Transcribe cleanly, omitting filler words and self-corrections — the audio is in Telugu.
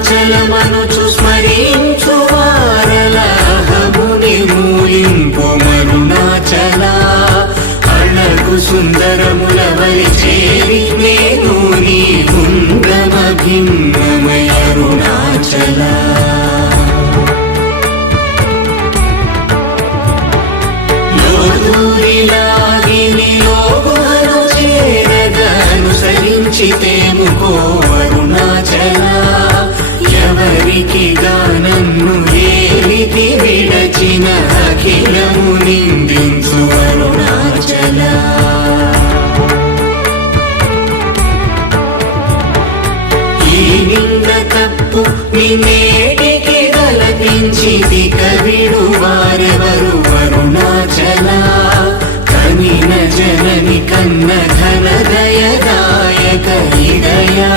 అరుణాచలమనుచు స్మరించు వారలాహము నిర్మూలింపు మరుణాచల అళగు సుందరముల వలి చేరి నేను నీ గుండ్రమ భిన్నమయ అరుణాచల అనుసరించితేముకో అరుణాచల ఎవరికి గానన్ను ఏలితి విడచిన అఖిలము నిందించు అరుణాచల ఈ నింద తప్పు నిన్నేటికి గలపించిది కవిడు వారెవరు అరుణాచల కనిన జనని కన్న ఘన దయదాయక హృదయా